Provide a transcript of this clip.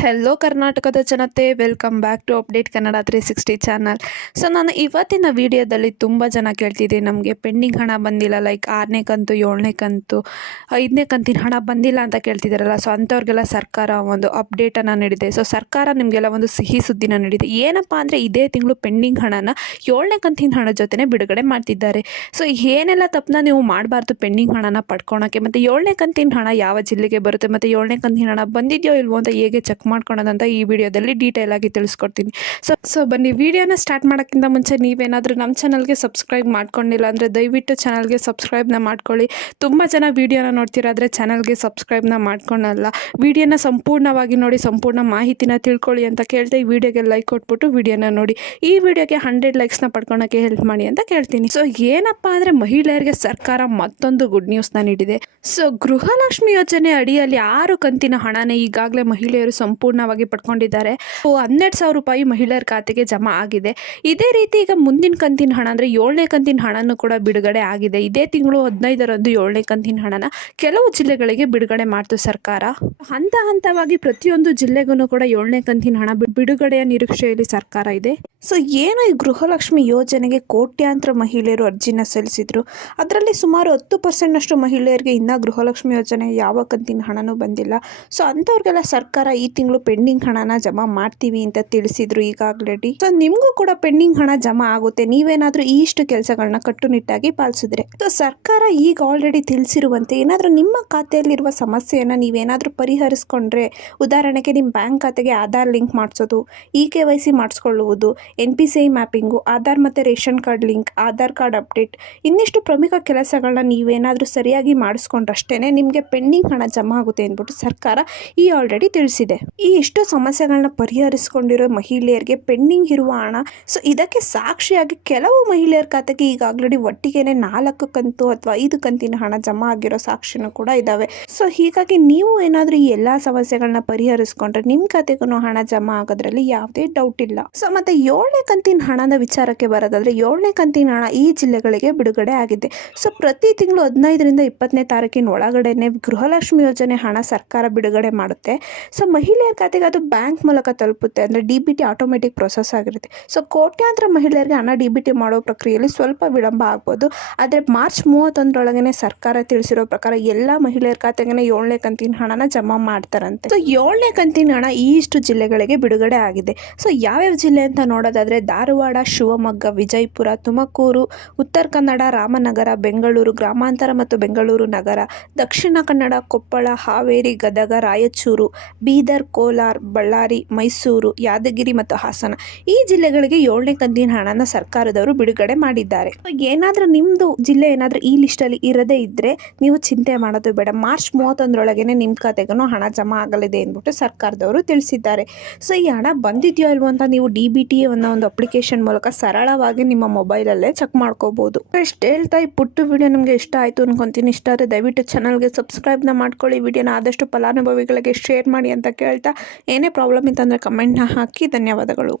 Hello ಕರ್ನಾಟಕದ ಜನತೆ, welcome back to update Kannada 360 channel. So ನಾನು ಇವತ್ತಿನ ವಿಡಿಯೋದಲ್ಲಿ ತುಂಬ ಜನ ಕೇಳ್ತಿದ್ದೆ, ನಮಗೆ ಪೆಂಡಿಂಗ್ ಹಣ ಬಂದಿಲ್ಲ, ಲೈಕ್ 6ನೇ ಕಂತು 7ನೇ ಕಂತು 5ನೇ ಕಂತಿನ ಹಣ ಬಂದಿಲ್ಲ ಅಂತ ಕೇಳ್ತಿದ್ದಾರಲ್ಲ. ಸೊ ಅಂಥವ್ರಿಗೆಲ್ಲ ಸರ್ಕಾರ ಒಂದು ಅಪ್ಡೇಟನ್ನು ನೀಡಿದೆ. ಸೊ ಸರ್ಕಾರ ನಿಮಗೆಲ್ಲ ಒಂದು ಸಿಹಿ ಸುದ್ದಿನ ನೀಡಿದೆ. ಏನಪ್ಪ ಅಂದರೆ ಇದೇ ತಿಂಗಳು ಪೆಂಡಿಂಗ್ ಹಣನ 7ನೇ ಕಂತಿನ ಹಣ ಜೊತೆ ಬಿಡುಗಡೆ ಮಾಡ್ತಿದ್ದಾರೆ. ಸೊ ಏನೆಲ್ಲ ತಪ್ಪನ್ನ ನೀವು ಮಾಡಬಾರ್ದು ಪೆಂಡಿಂಗ್ ಹಣನ ಪಡ್ಕೊಳಕ್ಕೆ, ಮತ್ತು 7ನೇ ಕಂತಿನ ಹಣ ಯಾವ ಜಿಲ್ಲೆಗೆ ಬರುತ್ತೆ, ಮತ್ತು 7ನೇ ಕಂತಿನ ಹಣ ಬಂದಿದೆಯೋ ಇಲ್ವೋ ಅಂತ ಹೇಗೆ ಚೆಕ್ ಮಾಡ್ಕೊಳೋದಂತ ಈ ವಿಡಿಯೋದಲ್ಲಿ ಡೀಟೇಲ್ ಆಗಿ ತಿಳಿಸ್ಕೊಡ್ತೀನಿ. ಸೊ ಬನ್ನಿ, ವಿಡಿಯೋನ ಸ್ಟಾರ್ಟ್ ಮಾಡೋಕ್ಕಿಂತ ಮುಂಚೆ ನೀವೇನಾದರೂ ನಮ್ಮ ಚಾನಲ್ಗೆ ಸಬ್ಸ್ಕ್ರೈಬ್ ಮಾಡ್ಕೊಂಡಿಲ್ಲ ಅಂದರೆ ದಯವಿಟ್ಟು ಚಾನಲ್ಗೆ ಸಬ್ಸ್ಕ್ರೈಬ್ನ ಮಾಡ್ಕೊಳ್ಳಿ. ತುಂಬ ಜನ ವಿಡಿಯೋನ ನೋಡ್ತಿರಾದರೆ ಚಾನಲ್ಗೆ ಸಬ್ಸ್ಕ್ರೈಬ್ನ ಮಾಡ್ಕೊಳಲ್ಲ. ವಿಡಿಯೋನ ಸಂಪೂರ್ಣವಾಗಿ ನೋಡಿ, ಸಂಪೂರ್ಣ ಮಾಹಿತಿನ ತಿಳ್ಕೊಳ್ಳಿ ಅಂತ ಕೇಳ್ತಾ ಈ ವಿಡಿಯೋಗೆ ಲೈಕ್ ಕೊಟ್ಬಿಟ್ಟು ವಿಡಿಯೋನ ನೋಡಿ. ಈ ವಿಡಿಯೋಗೆ 100 ಲೈಕ್ಸ್ನ ಪಡ್ಕೊಳಕ್ಕೆ ಹೆಲ್ಪ್ ಮಾಡಿ ಅಂತ ಕೇಳ್ತೀನಿ. ಸೊ ಏನಪ್ಪ ಅಂದರೆ ಮಹಿಳೆಯರಿಗೆ ಸರ್ಕಾರ ಮತ್ತೊಂದು ಗುಡ್ ನ್ಯೂಸ್ನ ನೀಡಿದೆ. ಸೊ ಗೃಹಲಕ್ಷ್ಮಿ ಯೋಜನೆ ಅಡಿಯಲ್ಲಿ 6 ಕಂತಿನ ಹಣನೇ ಈಗಾಗಲೇ ಮಹಿಳೆಯರು ಸಂಪೂರ್ಣವಾಗಿ ಪಡ್ಕೊಂಡಿದ್ದಾರೆ. 12,000 ರೂಪಾಯಿ ಮಹಿಳೆಯರ ಖಾತೆಗೆ ಜಮಾ ಆಗಿದೆ. ಇದೇ ರೀತಿ ಈಗ ಮುಂದಿನ ಕಂತಿನ ಹಣ ಅಂದರೆ 7ನೇ ಕಂತಿನ ಹಣನೂ ಕೂಡ ಬಿಡುಗಡೆ ಆಗಿದೆ. ಇದೇ ತಿಂಗಳು 15ರಂದು 7ನೇ ಕಂತಿನ ಹಣನ ಕೆಲವು ಜಿಲ್ಲೆಗಳಿಗೆ ಬಿಡುಗಡೆ ಮಾಡ್ತು ಸರ್ಕಾರ. ಹಂತ ಹಂತವಾಗಿ ಪ್ರತಿಯೊಂದು ಜಿಲ್ಲೆಗೂ ಕೂಡ 7ನೇ ಕಂತಿನ ಹಣ ಬಿಡುಗಡೆಯ ನಿರೀಕ್ಷೆಯಲ್ಲಿ ಸರ್ಕಾರ ಇದೆ. ಸೊ ಏನು ಈ ಗೃಹಲಕ್ಷ್ಮಿ ಯೋಜನೆಗೆ ಕೋಟ್ಯಾಂತರ ಮಹಿಳೆಯರು ಅರ್ಜಿನ ಸಲ್ಲಿಸಿದ್ರು. ಅದರಲ್ಲಿ ಸುಮಾರು 10% ಮಹಿಳೆಯರಿಗೆ ಇನ್ನೂ ಗೃಹಲಕ್ಷ್ಮಿ ಯೋಜನೆ ಯಾವ ಕಂತಿನ ಹಣನೂ ಬಂದಿಲ್ಲ. ಸೊ ಅಂಥವ್ರಿಗೆಲ್ಲ ಸರ್ಕಾರ ಈ ತಿಂಗಳು ಪೆಂಡಿಂಗ್ ಹಣನ ಜಮಾ ಮಾಡ್ತೀವಿ ಅಂತ ತಿಳಿಸಿದ್ರು ಈಗಾಗಲೇ. ಸೊ ನಿಮಗೂ ಕೂಡ ಪೆಂಡಿಂಗ್ ಹಣ ಜಮಾ ಆಗುತ್ತೆ, ನೀವೇನಾದರೂ ಇಷ್ಟು ಕೆಲಸಗಳನ್ನ ಕಟ್ಟುನಿಟ್ಟಾಗಿ ಪಾಲಿಸಿದ್ರೆ. ಸೊ ಸರ್ಕಾರ ಈಗ ಆಲ್ರೆಡಿ ತಿಳಿಸಿರುವಂತೆ ಏನಾದರೂ ನಿಮ್ಮ ಖಾತೆಯಲ್ಲಿರುವ ಸಮಸ್ಯೆಯನ್ನು ನೀವೇನಾದರೂ ಪರಿಹರಿಸ್ಕೊಂಡ್ರೆ, ಉದಾಹರಣೆಗೆ ನಿಮ್ಮ ಬ್ಯಾಂಕ್ ಖಾತೆಗೆ ಆಧಾರ್ ಲಿಂಕ್ ಮಾಡಿಸೋದು, KYC ಮಾಡಿಸ್ಕೊಳ್ಳುವುದು, NPCI ಮ್ಯಾಪಿಂಗು, ಆಧಾರ್ ಮತ್ತು ration card link, Aadhaar card update, ಇನ್ನಿಷ್ಟು ಪ್ರಮುಖ ಕೆಲಸಗಳನ್ನ ನೀವೇನಾದರೂ ಸರಿಯಾಗಿ ಮಾಡಿಸ್ಕೊಂಡ್ರಷ್ಟೇ ನಿಮಗೆ ಪೆಂಡಿಂಗ್ ಹಣ ಜಮಾ ಆಗುತ್ತೆ ಅಂದ್ಬಿಟ್ಟು ಸರ್ಕಾರ ಆಲ್ರೆಡಿ ತಿಳಿಸಿದೆ. ಈ ಇಷ್ಟು ಸಮಸ್ಯೆಗಳನ್ನ ಪರಿಹರಿಸಿಕೊಂಡಿರೋ ಮಹಿಳೆಯರಿಗೆ ಪೆಂಡಿಂಗ್ ಇರುವ ಹಣ, ಸೊ ಇದಕ್ಕೆ ಸಾಕ್ಷಿಯಾಗಿ ಕೆಲವು ಮಹಿಳೆಯರ ಖಾತೆಗೆ ಈಗಾಗಲೇ ಒಟ್ಟಿಗೆನೆ 4 ಕಂತು ಅಥವಾ 5 ಕಂತಿನ ಹಣ ಜಮಾ ಆಗಿರೋ ಸಾಕ್ಷಿನೂ ಕೂಡ ಇದ್ದಾವೆ. ಸೊ ಹೀಗಾಗಿ ನೀವು ಏನಾದರೂ ಈ ಎಲ್ಲ ಸಮಸ್ಯೆಗಳನ್ನ ಪರಿಹರಿಸ್ಕೊಂಡ್ರೆ ನಿಮ್ಮ ಖಾತೆಗೂ ಹಣ ಜಮಾ ಆಗೋದ್ರಲ್ಲಿ ಯಾವುದೇ ಡೌಟ್ ಇಲ್ಲ. ಸೊ ಮತ್ತೆ 7ನೇ ಕಂತಿನ ಹಣದ ವಿಚಾರಕ್ಕೆ ಬರೋದಾದ್ರೆ 7ನೇ ಕಂತಿನ ಹಣ ಈ ಜಿಲ್ಲೆಗಳಿಗೆ ಬಿಡುಗಡೆ ಆಗಿದೆ. ಸೊ ಪ್ರತಿ ತಿಂಗಳು 15ರಿಂದ 20ನೇ ತಾರೀಕಿನ ಒಳಗಡೆನೆ ಗೃಹಲಕ್ಷ್ಮಿ ಯೋಜನೆ ಹಣ ಸರ್ಕಾರ ಬಿಡುಗಡೆ ಮಾಡುತ್ತೆ. ಸೊ ಮಹಿಳೆಯರ ಖಾತೆಗೆ ಅದು ಬ್ಯಾಂಕ್ ಮೂಲಕ ತಲುಪುತ್ತೆ, ಅಂದರೆ DBT ಆಟೋಮೆಟಿಕ್ ಪ್ರೊಸೆಸ್ ಆಗಿರುತ್ತೆ. ಸೊ ಕೋಟ್ಯಾಂತರ ಮಹಿಳೆಯರಿಗೆ ಹಣ DBT ಮಾಡೋ ಪ್ರಕ್ರಿಯೆಯಲ್ಲಿ ಸ್ವಲ್ಪ ವಿಳಂಬ ಆಗ್ಬೋದು. ಆದರೆ ಮಾರ್ಚ್ 31ರೊಳಗೆ ಸರ್ಕಾರ ತಿಳಿಸಿರೋ ಪ್ರಕಾರ ಎಲ್ಲ ಮಹಿಳೆಯರ ಖಾತೆಗೆ 7ನೇ ಕಂತಿನ ಹಣನ ಜಮಾ ಮಾಡ್ತಾರಂತೆ. ಸೊ 7ನೇ ಕಂತಿನ ಹಣ ಇಷ್ಟು ಜಿಲ್ಲೆಗಳಿಗೆ ಬಿಡುಗಡೆ ಆಗಿದೆ. ಸೊ ಯಾವ್ಯಾವ ಜಿಲ್ಲೆ ಅಂತ ನೋಡೋದಾದರೆ ಧಾರವಾಡ, ಶಿವಮೊಗ್ಗ, ವಿಜಯಪುರ, ತುಮಕೂರು, ಉತ್ತರ ಕನ್ನಡ, ರಾಮನಗರ, ಬೆಂಗಳೂರು ಗ್ರಾಮಾಂತರ ಮತ್ತು ಬೆಂಗಳೂರು ನಗರ, ದಕ್ಷಿಣ ಕನ್ನಡ, ಕೊಪ್ಪಳ, ಹಾವೇರಿ, ಗದಗ, ರಾಯಚೂರು, ಬೀದರ್, ಕೋಲಾರ, ಬಳ್ಳಾರಿ, ಮೈಸೂರು, ಯಾದಗಿರಿ ಮತ್ತು ಹಾಸನ ಈ ಜಿಲ್ಲೆಗಳಿಗೆ 7ನೇ ಕಂತಿನ ಹಣನ ಸರ್ಕಾರದವರು ಬಿಡುಗಡೆ ಮಾಡಿದ್ದಾರೆ. ಏನಾದರೂ ನಿಮ್ಮದು ಜಿಲ್ಲೆ ಏನಾದರೂ ಈ ಲಿಸ್ಟಲ್ಲಿ ಇರದೇ ಇದ್ದರೆ ನೀವು ಚಿಂತೆ ಮಾಡೋದು ಬೇಡ. ಮಾರ್ಚ್ 31ರೊಳಗೆ ನಿಮ್ಮ ಖಾತೆಗೂ ಹಣ ಜಮಾ ಆಗಲಿದೆ ಅಂದ್ಬಿಟ್ಟು ಸರ್ಕಾರದವರು ತಿಳಿಸಿದ್ದಾರೆ. ಸೊ ಈ ಹಣ ಬಂದಿದೆಯೋ ಇಲ್ವೋ ಅಂತ ನೀವು DBT ಅನ್ನೋ ಒಂದು ಅಪ್ಲಿಕೇಶನ್ ಮೂಲಕ ಸರಳವಾಗಿ ನಿಮ್ಮ ಮೊಬೈಲಲ್ಲೇ ಚೆಕ್ ಮಾಡ್ಕೋಬಹುದು. ಇಷ್ಟು ಹೇಳ್ತಾ ಈ ಪುಟ್ಟು ವಿಡಿಯೋ ನಿಮಗೆ ಇಷ್ಟ ಆಯಿತು ಅನ್ಕೊಂತೀನಿ. ಇಷ್ಟ ಆದರೆ ದಯವಿಟ್ಟು ಚಾನಲ್ಗೆ ಸಬ್ಸ್ಕ್ರೈಬ್ನ ಮಾಡ್ಕೊಳ್ಳಿ. ವಿಡಿಯೋನ ಆದಷ್ಟು ಫಲಾನುಭವಿಗಳಿಗೆ ಶೇರ್ ಮಾಡಿ ಅಂತ ಕೇಳ್ತಾ, ಏನೇ ಪ್ರಾಬ್ಲಮ್ ಇತ್ತಂದರೆ ಕಮೆಂಟ್ನ ಹಾಕಿ. ಧನ್ಯವಾದಗಳು.